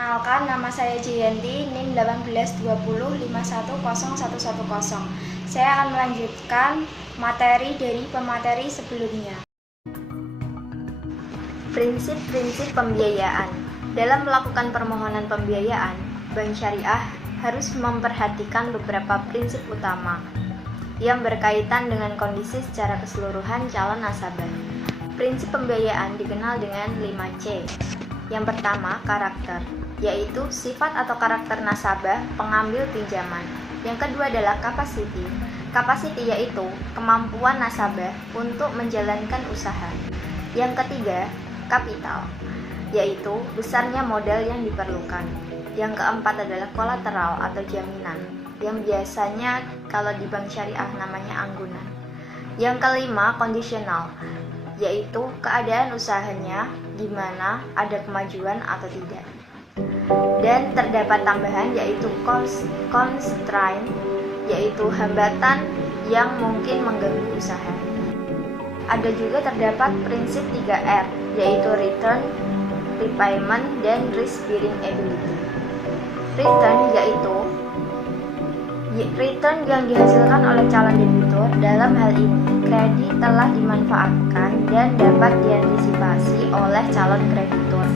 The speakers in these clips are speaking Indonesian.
Perkenalkan, nama saya Jayanti, NIM 1820510110. Saya akan melanjutkan materi dari pemateri sebelumnya. Prinsip-prinsip pembiayaan. Dalam melakukan permohonan pembiayaan, Bank Syariah harus memperhatikan beberapa prinsip utama yang berkaitan dengan kondisi secara keseluruhan calon nasabah. Prinsip pembiayaan dikenal dengan 5C. Yang pertama, karakter, yaitu sifat atau karakter nasabah pengambil pinjaman. Yang kedua adalah capacity. Capacity yaitu kemampuan nasabah untuk menjalankan usaha. Yang ketiga, kapital, yaitu besarnya modal yang diperlukan. Yang keempat adalah kolateral atau jaminan, yang biasanya kalau di bank syariah namanya anggunan. Yang kelima, kondisional, yaitu keadaan usahanya di mana ada kemajuan atau tidak. Dan terdapat tambahan yaitu constraint, yaitu hambatan yang mungkin mengganggu usaha. Ada juga terdapat prinsip 3R, yaitu return, repayment, dan risk bearing ability. Return yang dihasilkan oleh calon debitur. Dalam hal ini, kredit telah dimanfaatkan dan dapat diantisipasi oleh calon kreditur.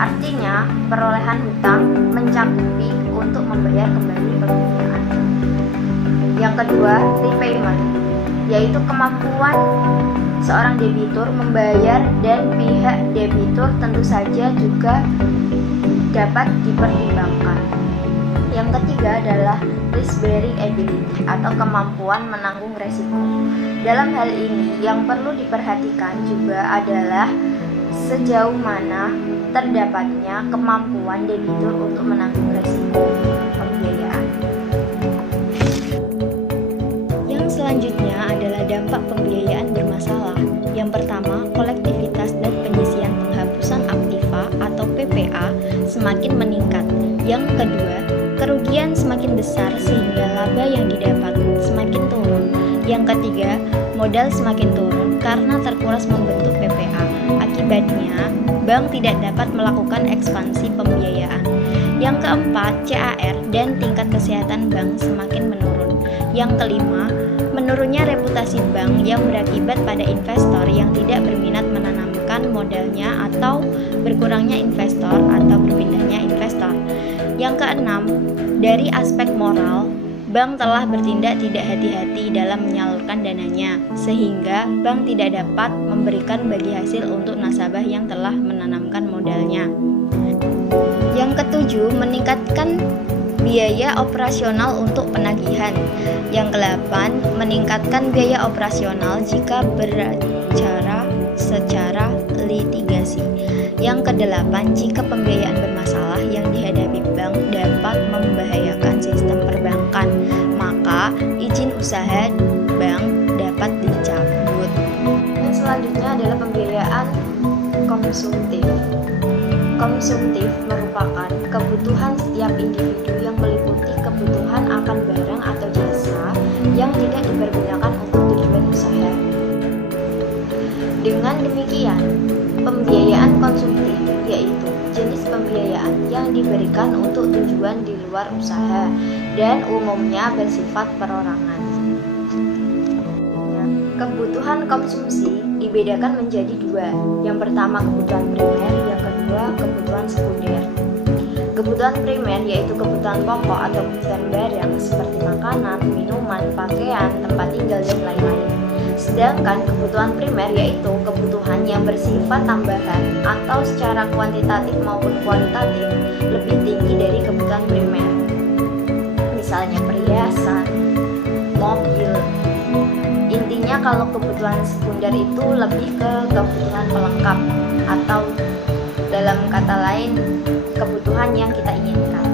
Artinya, perolehan hutang mencakupi untuk membayar kembali pembiayaan. Yang kedua, repayment, yaitu kemampuan seorang debitur membayar, dan pihak debitur tentu saja juga dapat dipertimbangkan. Yang ketiga adalah risk bearing ability atau kemampuan menanggung resiko. Dalam hal ini yang perlu diperhatikan juga adalah sejauh mana terdapatnya kemampuan debitur untuk menanggung resiko pembiayaan. Yang selanjutnya adalah dampak pembiayaan bermasalah. Yang pertama, kolektivitas dan penyisian penghapusan aktiva atau PPA semakin meningkat. Yang kedua, kerugian semakin besar sehingga laba yang didapat semakin turun. Yang ketiga, modal semakin turun karena terkuras membentuk PPA. Akibatnya, bank tidak dapat melakukan ekspansi pembiayaan. Yang keempat, CAR dan tingkat kesehatan bank semakin menurun. Yang kelima, menurunnya reputasi bank yang berakibat pada investor yang tidak berminat menanamkan modalnya atau berkurangnya investor atau berpindahnya investor. Yang keenam, dari aspek moral, bank telah bertindak tidak hati-hati dalam menyalurkan dananya, sehingga bank tidak dapat memberikan bagi hasil untuk nasabah yang telah menanamkan modalnya. Yang ketujuh, meningkatkan biaya operasional untuk penagihan. Yang kedelapan, meningkatkan biaya operasional jika berbicara secara litigasi. Yang kedelapan, jika pembiayaan bermasalah yang dihadapi bank dapat membahayakan sistem perbankan, maka izin usaha bank dapat dicabut. Dan selanjutnya adalah pembiayaan konsumtif. Konsumtif merupakan kebutuhan setiap individu yang meliputi kebutuhan akan barang atau jasa yang tidak dipergunakan untuk tujuan usaha. Dengan demikian, pembiayaan konsumtif yaitu jenis pembiayaan yang diberikan untuk tujuan di luar usaha dan umumnya bersifat perorangan. Kebutuhan konsumsi dibedakan menjadi dua. Yang pertama kebutuhan primer, yang kedua kebutuhan sekunder. Kebutuhan primer yaitu kebutuhan pokok atau kebutuhan barang seperti makanan, minuman, pakaian, tempat tinggal, dan lain-lain. Sedangkan kebutuhan primer yaitu kebutuhan yang bersifat tambahan atau secara kuantitatif maupun kualitatif lebih tinggi dari kebutuhan primer. Misalnya perhiasan, mobil. Intinya kalau kebutuhan sekunder itu lebih ke kebutuhan pelengkap atau dalam kata lain kebutuhan yang kita inginkan.